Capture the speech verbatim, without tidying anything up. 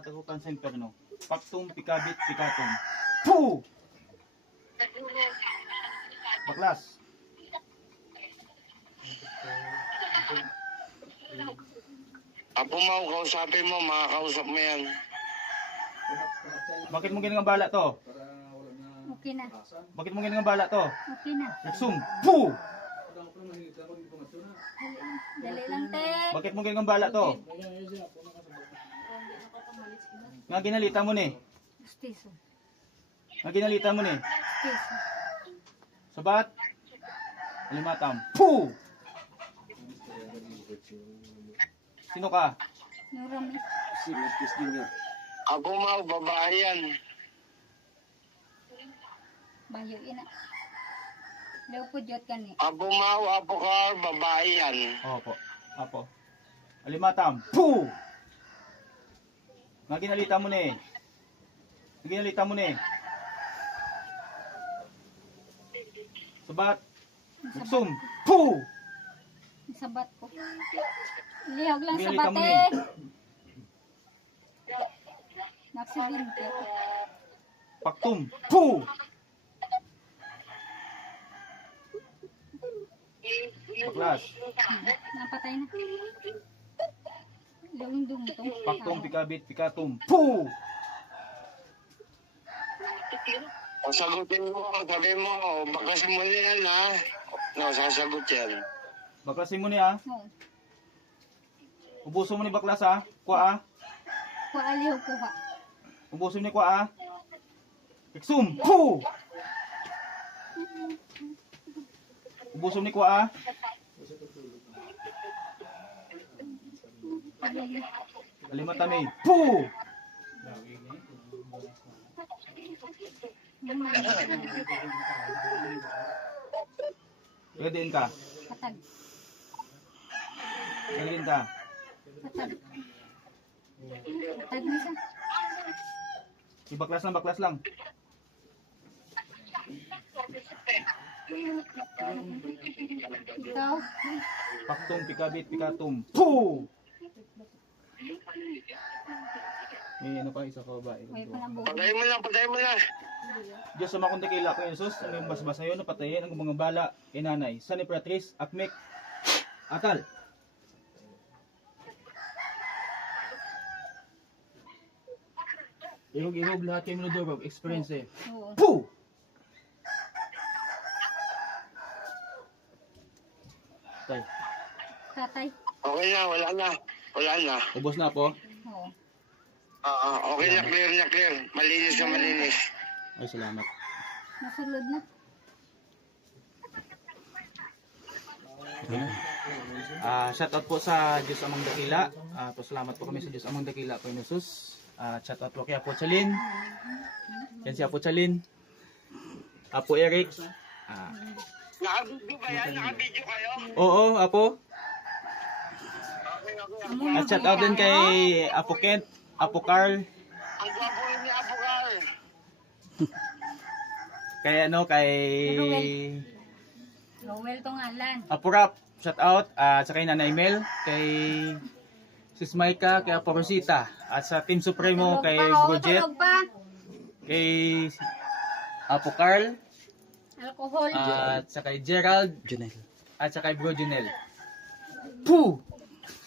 mga tagupan sa imperno. Pactum picabit picatum. Puh! Baklas. Apo mo, kausapin mo, makakausap mo yan. Bakit mo ginang bala to? Okay na. Bakit mo ginang bala to? Okay na. Nagsum. Puh! Dali lang, te. Bakit mo ginang bala to? Nga ginalita mo ni. Justiso. Nga ginalita mo ni. Justiso. Sabat. Alimatam. Puh! Sino ka? Nurami. Apo mo, babae yan. Bayo ina. Daw po jot ka ni. Apo mo, apo ka, babae yan. Opo. Apo. Alimatam. Puh! Nga ginalita mo ni. Nga ginalita mo ni. Sabat. Nagsum. Puh! Sabat ko. Lihog lang Ginalita sabat mo eh. ni. Naksidente. Pactum. Puh! Baklas. Napatay na. Lungdong to. Pactum picabit picatum. Puh! Sagutin mo, sabi mo, baka simuli yan ha. No, sasagot yan. Baklasin mo ni ah. Oo. Ubuso mo ni baklas ah. Kuha ah. Kuha lihog ko ha. Ubuso ni kuha ah. Kiksum. Puh! Ubuso ni kuha ah. Alimatami. Puh! Gagadiin ka. Patag. Gagadiin ka. Patag. Patag na siya. Ibaklas lang, baklas lang. Ikaw. Pactum picabit picatum. Puh! May ano pa isa ka babae. May panabo. Patay mo na, patay mo na. Diyos sa makong dakila ko Jesus, ang iyong basbas na yun, napatayin ang mga bala, inanay, San Imperatriz, Akmek, Atal. Ihog-ihog lahat kayo minudurog, experience eh. Oo. Puh! Tay, Tatay. Okay na, wala na. Wala na. ubos na po. Oo. Oo, okay na, clear na clear. Malinis na malinis. Ay, salamat. Nasulod na. Ah, shout out po sa Diyos Amang Dakila. Ah, po salamat po kami sa Diyos Amang Dakila po Jesus. Ah, shout out po kay Apo Chalin. Yan si Apo Chalin. Apo Eric. Ah, Nakabidyo ba yan? Nakabidyo kayo? oo, Apo. Okay, okay. Amo At shout out din kay Apo Kent, Apo Carl, Ang gwapo rin ni Apo Carl. kay ano, kay Rowel to ngalan. Apo Rap, shout out. At sa kay Nanay Mel, kay Sis Maika, kay Apo Rosita. At sa Team Supremo, Tulog kay pa, oo, Brojet, tulog pa. kay Apo Carl, Alcohol. at sa kay Gerald, at sa kay Bro Junel. Puh!